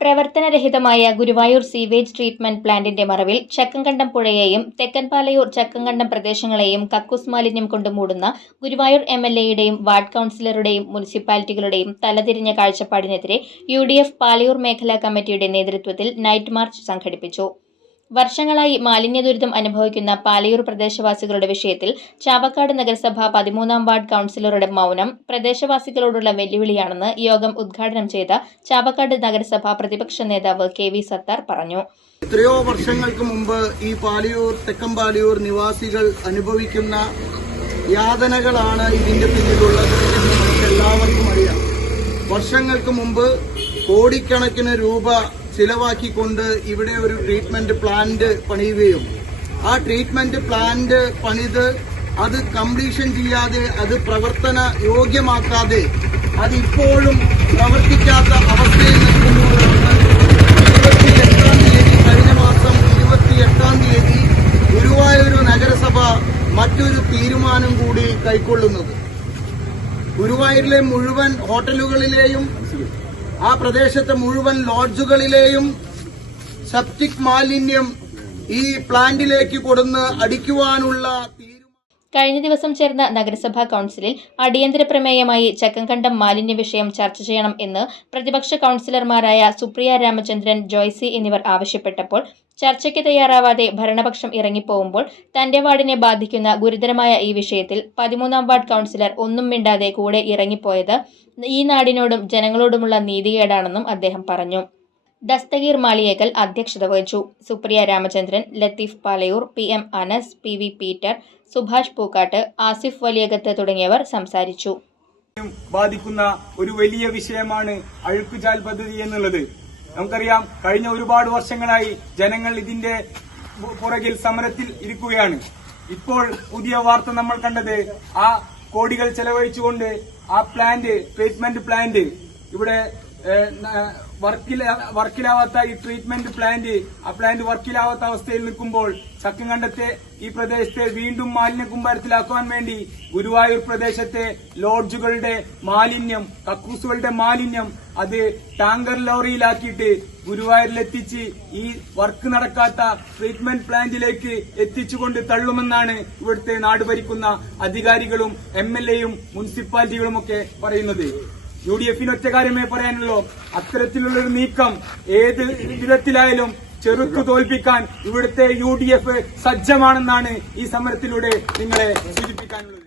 പ്രവർത്തനരഹിതമായ Guruvayur sewage treatment പ്ലാന്റിന്റെ മറവിൽ ചക്കങ്കണ്ടം പുഴയെയും തെക്കൻപാലയൂർ ചക്കങ്കണ്ടം പ്രദേശങ്ങളെയും കക്കൂസ് മാലിന്യം കൊണ്ട് മൂടുന്ന ഗുരുവായൂർ എം എൽ എയുടെയും വാർഡ് കൌൺസിലറുടെയും മുനിസിപ്പാലിറ്റികളുടെയും തലതിരിഞ്ഞ കാഴ്ചപ്പാടിനെതിരെ യു ഡി എഫ് പാലയൂർ മേഖലാ കമ്മിറ്റിയുടെ നേതൃത്വത്തിൽ നൈറ്റ് മാർച്ച് സംഘടിപ്പിച്ചു വർഷങ്ങളായി മാലിന്യ ദുരിതം അനുഭവിക്കുന്ന പാലയൂർ പ്രദേശവാസികളുടെ വിഷയത്തിൽ ചാവക്കാട് നഗരസഭ പതിമൂന്നാം വാർഡ് കൌൺസിലറുടെ മൗനം പ്രദേശവാസികളോടുള്ള വെല്ലുവിളിയാണെന്ന് യോഗം ഉദ്ഘാടനം ചെയ്ത ചാവക്കാട് നഗരസഭ പ്രതിപക്ഷ നേതാവ് കെ വി സത്താർ പറഞ്ഞു. എത്രയോ വർഷങ്ങൾക്ക് മുമ്പ് ഈ പാലിയൂർ തെക്കൻ പാലിയൂർ നിവാസികൾ അനുഭവിക്കുന്ന യാതനകളാണ് ഇതിന്റെ പിന്നിലുള്ളത് എന്ന് നമുക്ക് എല്ലാവർക്കും അറിയാം. വർഷങ്ങൾക്ക് മുമ്പ് കോടിക്കണക്കിന് രൂപ ചിലവാക്കിക്കൊണ്ട് ഇവിടെ ഒരു ട്രീറ്റ്മെന്റ് പ്ലാന്റ് പണിയുകയും ആ ട്രീറ്റ്മെന്റ് പ്ലാന്റ് പണിത് അത് കംപ്ലീഷൻ ചെയ്യാതെ അത് പ്രവർത്തന യോഗ്യമാക്കാതെ അത് ഇപ്പോഴും പ്രവർത്തിക്കാത്ത അവസ്ഥയിൽ നിൽക്കുമ്പോഴാണ് കഴിഞ്ഞ മാസം ഇരുപത്തിയെട്ടാം തീയതി ഗുരുവായൂർ നഗരസഭ മറ്റൊരു തീരുമാനം കൂടി കൈക്കൊള്ളുന്നത്. ഗുരുവായൂരിലെ മുഴുവൻ ഹോട്ടലുകളിലെയും ആ പ്രദേശത്തെ മുഴുവൻ ലോഡ്ജുകളിലെയും സെപ്റ്റിക് മാലിന്യം ഈ പ്ലാന്റിലേക്ക് കൊടുന്ന് അടിക്കുവാനുള്ള കഴിഞ്ഞ ദിവസം ചേർന്ന നഗരസഭാ കൗൺസിലിൽ അടിയന്തര പ്രമേയമായി ചക്കംകണ്ടം മാലിന്യ വിഷയം ചർച്ച ചെയ്യണം എന്ന് പ്രതിപക്ഷ കൗൺസിലർമാരായ സുപ്രിയ രാമചന്ദ്രൻ ജോയ്സി എന്നിവർ ആവശ്യപ്പെട്ടപ്പോൾ ചർച്ചയ്ക്ക് തയ്യാറാവാതെ ഭരണപക്ഷം ഇറങ്ങിപ്പോകുമ്പോൾ തന്റെ വാർഡിനെ ബാധിക്കുന്ന ഗുരുതരമായ ഈ വിഷയത്തിൽ പതിമൂന്നാം വാർഡ് കൗൺസിലർ ഒന്നും മിണ്ടാതെ കൂടെ ഇറങ്ങിപ്പോയത് ഈ നാടിനോടും ജനങ്ങളോടുമുള്ള നീതികേടാണെന്നും അദ്ദേഹം പറഞ്ഞു. ദസ്തഗീർ മാളിയേക്കൽ അധ്യക്ഷത വഹിച്ചു. Supriya Ramachandran Latheef Palayur P M Anas P V Peter Subhash Pookkatt Asif Valiyakath തുടങ്ങിയവർ സംസാരിച്ചു. ബാധിക്കുന്ന ഒരു വലിയ വിഷയമാണ് അഴുക്കുചാൽ പദ്ധതി എന്നുള്ളത്. നമുക്കറിയാം കഴിഞ്ഞ ഒരുപാട് വർഷങ്ങളായി ജനങ്ങൾ ഇതിന്റെ പുറകിൽ സമരത്തിൽ ഇരിക്കുകയാണ്. ഇപ്പോൾ പുതിയ വാർത്ത നമ്മൾ കണ്ടത് ആ കോടികൾ ചെലവഴിച്ചുകൊണ്ട് ആ പ്ലാന്റ് ട്രീറ്റ്മെന്റ് പ്ലാന്റ് ഇവിടെ വർക്കില വർക്കിലാവാത്ത ഈ ട്രീറ്റ്മെന്റ് പ്ലാന്റ് ആ പ്ലാന്റ് വർക്കിലാവാത്ത അവസ്ഥയിൽ നിൽക്കുമ്പോൾ ചക്കങ്കണ്ടത്തെ ഈ പ്രദേശത്തെ വീണ്ടും മാലിന്യ കുമ്പാരത്തിലാക്കുവാൻ വേണ്ടി ഗുരുവായൂർ പ്രദേശത്തെ ലോഡ്ജുകളുടെ മാലിന്യം കക്കൂസുകളുടെ മാലിന്യം അത് ടാങ്കർ ലോറിയിലാക്കിയിട്ട് ഗുരുവായൂരിലെത്തിച്ച് ഈ വർക്ക് നടക്കാത്ത ട്രീറ്റ്മെന്റ് പ്ലാന്റിലേക്ക് എത്തിച്ചുകൊണ്ട് തള്ളുമെന്നാണ് ഇവിടുത്തെ നാട് ഭരിക്കുന്ന അധികാരികളും എം എൽ എയും മുനിസിപ്പാലിറ്റികളുമൊക്കെ പറയുന്നത്. യു ഡി എഫിന് ഒറ്റ കാര്യമേ പറയാനുള്ളൂ. അത്തരത്തിലുള്ളൊരു നീക്കം ഏത് വിധത്തിലായാലും ചെറുത്തു തോൽപ്പിക്കാൻ ഇവിടുത്തെ യു സജ്ജമാണെന്നാണ് ഈ സമരത്തിലൂടെ നിങ്ങളെ സൂചിപ്പിക്കാനുള്ളത്.